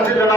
আছে জেলা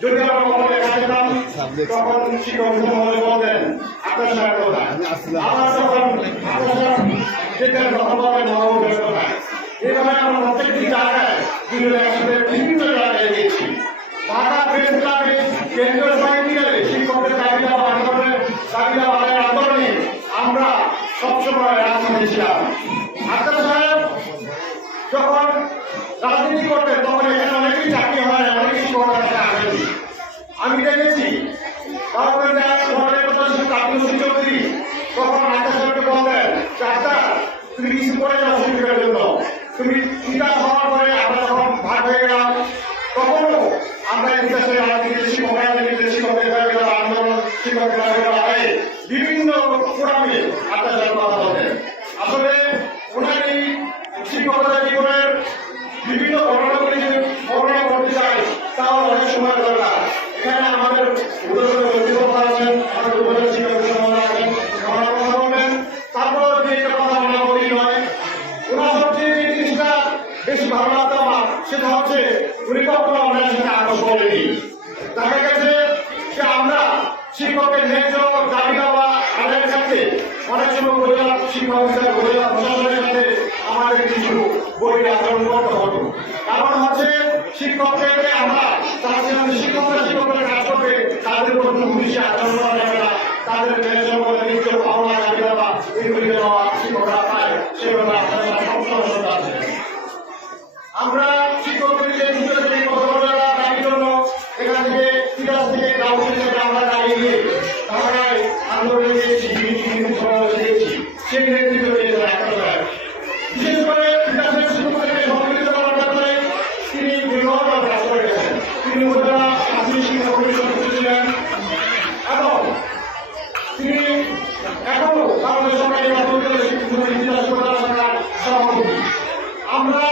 যদি আমরা কখনো দেখা যেতাম তখন শিক্ষক মহলে বলতেন আপনার সাহেব কোথায় আমার তখন আপনার সাহেব যেতেন তখন বলতেন মহাবুবের কোথায় এভাবে আমরা প্রত্যেকটি জায়গায় বিভিন্ন একসাথে বিভিন্ন জায়গায় গিয়েছি ঢাকা প্রেস ক্লাবে কেন্দ্রীয় সাহিত্যিকারে শিক্ষকদের চাহিদা বা আন্দোলনের চাহিদা বাড়ার আন্দোলনে আমরা সবসময় রাজনীতি ছিলাম আক্তার সাহেব যখন রাজনীতি করতেন তখন এখানে অনেকেই চাকরি হয় অনেকেই শিক্ষকরা আসেনি আমি দেখেছি। চৌধুরী। তখন তুমি জন্য। তুমি হওয়ার পরে আমরা যখন ভাগ হয়ে গেলাম আমরা বিভিন্ন কথা আসলে শিক্ষকতা জীবনের বিভিন্ন ঘটনাগুলি যদি বর্ণনা করতে চাই তাও অনেক সময় সাথে করেনি দেখা গেছে যে আমরা শিক্ষকের ন্যায্য দাবি দেওয়া অনেক সময় শিক্ষক কাছে আমাদের কিছু আচরণ করতে কারণ হচ্ছে শিক্ষকদেরকে আমরা চাচ্ছিলাম যে শিক্ষকরা কাজ করবে তাদের আচরণ করা যাবে না তাদের ন্যায্য করে নিত্য পাওনা দাবি দেওয়া দেওয়া শিক্ষকরা পায় ভিতরে থেকে কথা বলার দাবির জন্য এখান থেকে থেকে আমরা দাঁড়িয়ে আমরা আন্দোলনে গিয়েছি বিভিন্ন বিভিন্ন সমাবেশে গিয়েছি সেই নেতৃত্ব দিয়েছেন একটা সাহেব। বিশেষ করে তিরাসের শিক্ষকদেরকে সম্মিলিত করার ব্যাপারে তিনি দীর্ঘভাবে কাজ করে গেছেন তিনি উপজেলা প্রাথমিক শিক্ষা কমিশন সদস্য ছিলেন এবং তিনি এখনও আমাদের সরকারি মাধ্যমিক শিক্ষক ইতিহাস প্রদান সভাপতি আমরা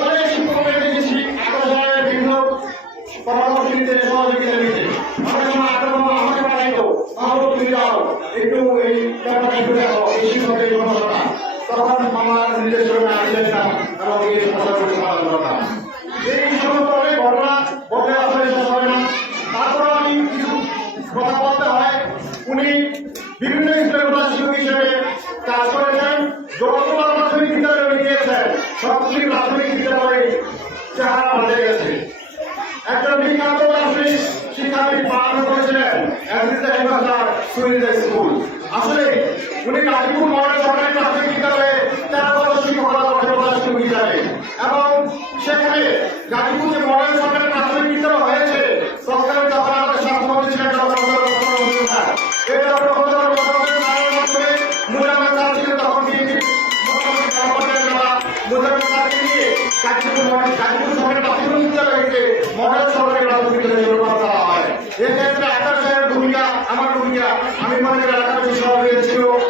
অনেক শিক্ষকদের দেখেছি একটা জায়গায় বিভিন্ন পরামর্শ নিতে সহযোগিতা নিতে অনেক সময় আক্রমণ আমাকে পাঠাইতো তাহলে তুমি যাও একটু এই ব্যাপারটা একটু দেখো এই শিক্ষকের সমস্যাটা তখন আমার নির্দেশনা আসছিলাম এবং এই সমস্যাগুলো সমাধান করতাম এই সমস্ত অনেক ঘটনা বলতে আসলে শেষ হয় না। হয়। উনি বিভিন্ন স্কুলের প্রধান বিদ্যালয়ে আসলে গাজীপুর মডেল সরকারি প্রাথমিক বিদ্যালয়ে তেরো বছর শিক্ষকতা করেছেন প্রধান শিক্ষক হিসাবে এবং সেখানে গাজীপুর মডেল সরকারি প্রাথমিক বিদ্যালয় হয়েছে। তৎকালীন আমাদের স্বাস্থ্যমন্ত্রী ছিলেন তখন তখন গাজীপুর গাজীপুর শহরের প্রাথমিক বিদ্যালয়কে মডেল সরকারি প্রাথমিক বিদ্যালয়ে রূপান্তর করা হয়। আমার ভূমিকা, আমি মনে করি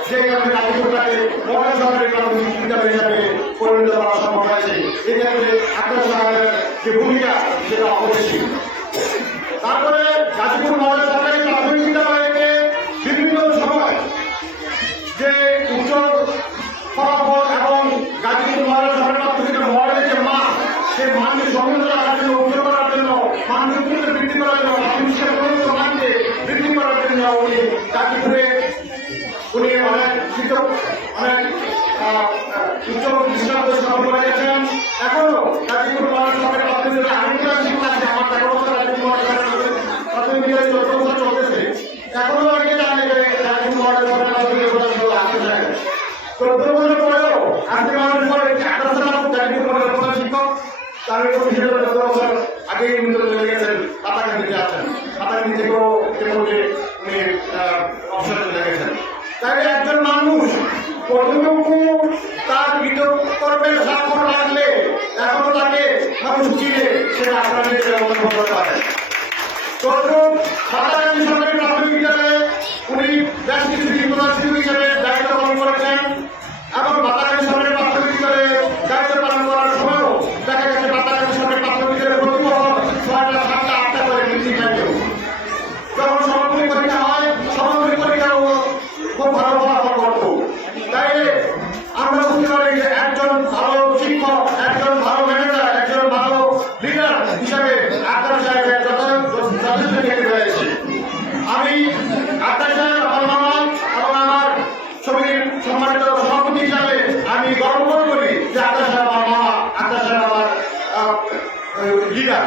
সেই কারণে গাজীপুরটাকে মডেল সরকারি প্রাথমিক বিদ্যালয় পরিণত করা তারপরে গাজীপুর মহারাজ সরকারি প্রাথমিক বিদ্যালয়কে বিভিন্ন সময় যে উচ্চ ফলাফল এবং গাজীপুর মহারাজ সরকারি প্রাথমিক মহারাজের যে মান সেই মানকে সমুন্নত রাখার জন্য উন্নত করার জন্য, মানকে বৃদ্ধি করার জন্য মানকে বৃদ্ধি করার জন্য উনি গাজীপুরে উনি অনেক শিক্ষক অনেক আহ, উচ্চ দৃষ্টান্ত স্থাপন করে গেছেন। এখনও গাজীপুর মহারাজ সরকারি প্রাথমিক বিদ্যালয়ে আরেকটা শিক্ষা আছে আমার তেরো বছর গাজীপুর সরকারি প্রাথমিক বিদ্যালয়ে চোদ্দ বছর চলতেছে এখনও অনেকে মানুষ শিক্ষক তাই একজন মানুষ কতটুকু তার বিতর্কের সাফল লাগলে এখনও তাকে মানুষ চিনে, সেটা আপনাদের অনুভব করতে পারেন তদ্রুপ সাধারণ সরকারি প্রাথমিক বিদ্যালয়ে উনি বেশ কিছু প্রধান শিক্ষক হিসেবে দায়িত্ব পালন করেছেন এবং বাতাকালী সরকারি প্রাথমিক বিদ্যালয়ে দায়িত্ব পালন করার সময়ও দেখা গেছে বাতাকালী সরকারি প্রাথমিক বিদ্যালয়ে প্রতি বছর ছয়টা সাতটা আটটা করে বৃদ্ধি পাইতেও যখন সমাপনী পরীক্ষা হয় সমাপনী পরীক্ষাও খুব ভালো ফলাফল করতো তাই আমরা বুঝতে পারি যে একজন ভালো শিক্ষক একজন ভালো ম্যানেজার একজন ভালো লিডার হিসাবে আকাশ সাহেবের যথেষ্ট যথেষ্ট খ্যাতি রয়েছে আমি আকাশ সাহেব আমার মামা এবং আমার ছবির সম্মানিত সভাপতি হিসাবে আমি গর্ব করি যে আকাশ সাহেব আমার মামা আকাশ সাহেব আমার লিডার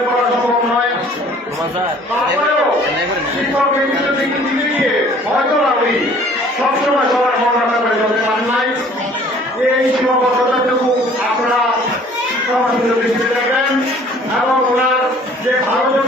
উনি সবসময় সবার করে চলতে পারেন নাই এই সীমাবদ্ধতাটুকু আপনারা সমাজের দৃষ্টিতে এবং ওনার যে ভালো